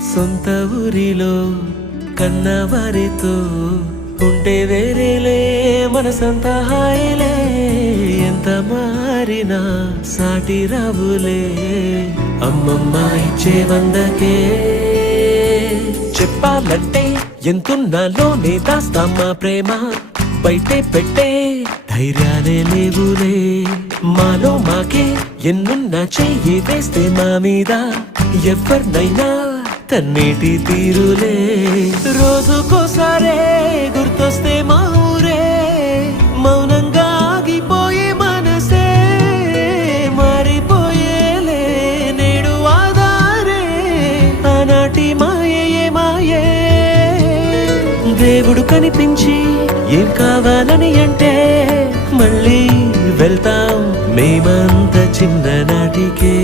సొంత ఊరిలో కన్నవారితో ఉంటే వేరేలే మనసంతా హాయిలే. ఎంత మారినా సాటి రావులే అమ్మమ్మ ఇచ్చే వందకే. చెప్పాలంటే ఎంతున్నాలోనే దాస్తామా ప్రేమ, బయటే పెట్టే ధైర్యాలే లేవులే. మాలో మాకే ఎన్నున్నా చెయ్యి వేస్తే మా మీద ఎవరినైనా తన్నేటి తీరులే. రోజుకోసారే గుర్తొస్తే మా ఊరే, మౌనంగా ఆగిపోయే మనసే మారిపోయేలే నేడు ఆధారే. ఆనాటి మాయే మాయే దేవుడు కనిపించి ఏం కావాలని అంటే మళ్ళీ వెళ్తాం మేమంత చిన్ననాటికే.